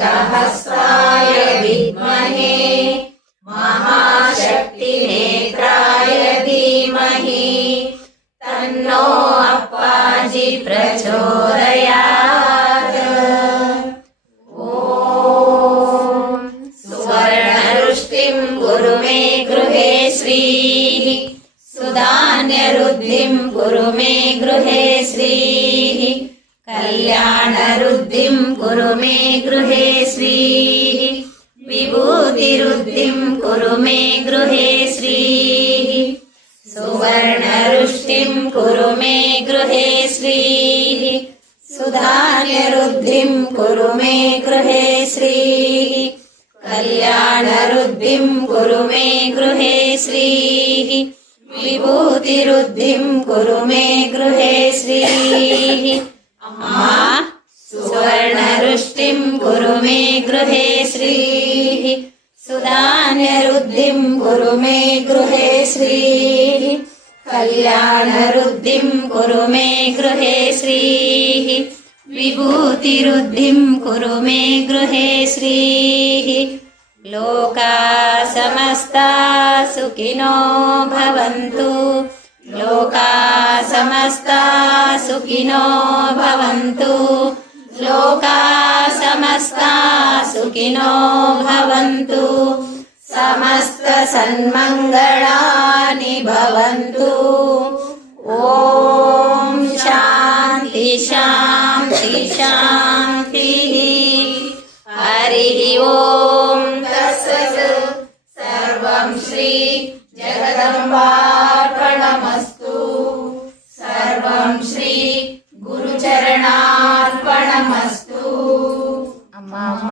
अमृतहस्ताय विद्महे महाशक्तिनेत्राय धीमहि तन्नो अप्पाजि प्रचोदयात्। ॐ सुवर्णरुष्टिं कुरु मे गृहे श्रीः सुधान्यरुद्धिं कुरु मे गृहे श्रीः कल्याणरुद्धिं कुरु मे गृहे श्रीः विभूतिरुद्धिं कुरु मे गृहे श्रीः सुवर्णरुष्टिं कुरु मे गृहे श्रीः सुधान्यरुद्धिं कुरु मे गृहे श्रीः कल्याणरुद्धिं कुरु मे गृहे श्रीः विभूतिरुद्धिं कुरु मे गृहे श्रीः। अम्मा सुवर्णरुष्टिं कुरु मे गृहे श्रीः सुधान्यरुद्धिं कुरु मे गृहे श्रीः कल्याणरुद्धिं कुरु मे गृहे श्रीः विभूतिरुद्धिं कुरु मे गृहे श्रीः। लोका समस्ता सुखिनो भवन्तु लोका समस्ता सुखिनो भवन्तु लोका समस्ता सुखिनो भवन्तु समस्त सन्मङ्गलानि भवन्तु। ॐ शान्ति शान्ति शान्तिः। हरिः ॐ तत्सत्। सर्वं श्री जगदम्बार्पणमस्तु। सर्वं श्री गुरुचरणार्पणमस्तु।